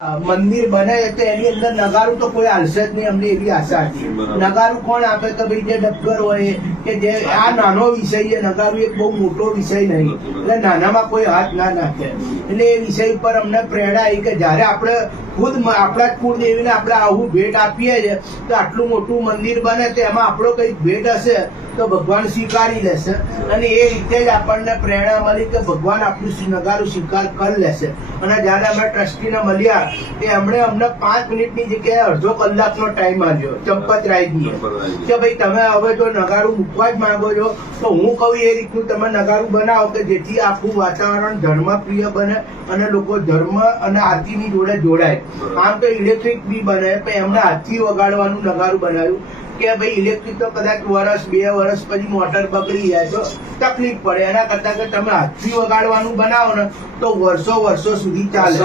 મંદિર બને તો એની અંદર નગારું તો કોઈ હાલશે જ નહીં અમને એવી આશા હતી. નગારું કોણ આપે તો ભાઈ જે ડબ્બર હોય કે જે આ નાનો વિષય છે નગારું એક બહુ મોટો વિષય નહીં. એટલે નાનામાં કોઈ હાથ ના નાખે. એટલે એ વિષય ઉપર અમને પ્રેરણા આવી કે જ્યારે આપણે ખુદ આપણા જ કુળદેવીને આપણે આવું ભેટ આપીએ છે તો આટલું મોટું મંદિર બને તો એમાં આપણો કંઈક ભેટ હશે તો ભગવાન સ્વીકારી લેશે અને એ રીતે જ આપણને પ્રેરણા મળી કે ભગવાન આપણું નગારું સ્વીકાર કરી લેશે અને જ્યારે અમે ટ્રસ્ટીને મળ્યા તે એમણે અમને પાંચ મિનિટની જગ્યાએ અડધો કલાકનો ટાઈમ આપ્યો ચંપતરાયજીએ ચંપતરાયજી. કે ભાઈ તમે હવે જો નગારું મૂકવા જ માંગો છો તો હું કહું એ રીતનું તમે નગારું બનાવો કે જેથી આખું વાતાવરણ ધર્મપ્રિય બને અને લોકો ધર્મ અને આરતીની જોડે જોડાય. આમ તો ઇલેક્ટ્રિક બી બને એમને હાથી વગાડવાનું નગારું બનાવ્યું. કે ભાઈ ઇલેક્ટ્રિક તો કદાચ વર્ષ બે વર્ષ પછી મોટર બગડી જાય તો તકલીફ પડે. એના કરતા કે તમે હાથથી વગાડવાનું બનાવો ને તો વર્ષો વર્ષો સુધી ચાલે.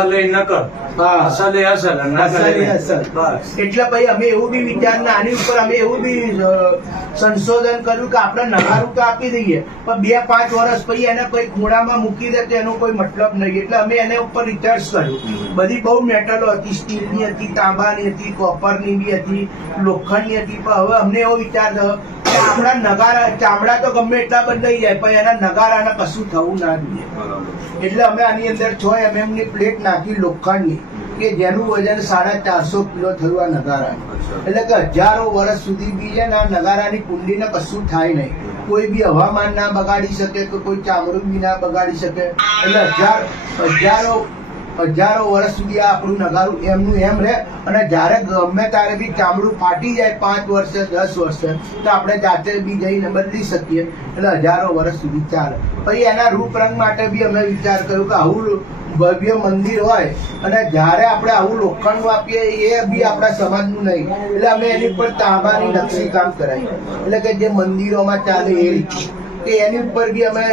એટલે ભાઈ અમે એવું બી વિચાર આની ઉપર અમે એવું બી સંશોધન કર્યું કે આપણે નગારું તો આપી દઈએ પણ બે પાંચ વર્ષ પછી એને કોઈ ખૂણામાં મૂકી દે તો એનો કોઈ મતલબ નહીં. એટલે અમે એને ઉપર રિસર્ચ કર્યું. બધી બહુ મેટલો હતી સ્ટીલની હતી તાંબાની હતી કોપરની બી હતી લોખંડની હતી પણ હવે અમને એવો વિચાર થયો કે આપણા નગારા ચામડા તો ગમે એટલા બદલાઈ જાય પણ એના નગારાને કશું થવું ના જોઈએ. એટલે અમે આની અંદર છ એમએમની પ્લેટ નાખી લોખંડની કે જેનું વજન સાડા ચારસો કિલો થયું આ નગારા એટલે કે હજારો વર્ષ સુધી બી છે ને આ નગારાની કુંડીને કશું થાય નહીં. કોઈ બી હવામાન ના બગાડી શકે કે કોઈ ચામડું બી ના બગાડી શકે. એટલે હજાર હજારો હજારો વર્ષ સુધી આ આપણું નગારું એમનું એમ રહે. અને જ્યારે ગમે ત્યારે બી ચામડું ફાટી જાય પાંચ વર્ષે, દસ વર્ષે, તો આપણે જાતે બી જઈને બદલી શકીએ. એટલે હજારો વર્ષ સુધી ચાલે. પછી એના રૂપરંગ માટે બી અમે વિચાર કર્યો કે આવું ભવ્ય મંદિર હોય અને જ્યારે આપણે આવું લોખંડ આપીએ, એ બી આપણા સમાજનું નહીં. એટલે અમે એની ઉપર તાંબાની નકશી કામ કરાવી. એટલે કે જે મંદિરોમાં ચાલે એ રીતે. એની ઉપર બી અમે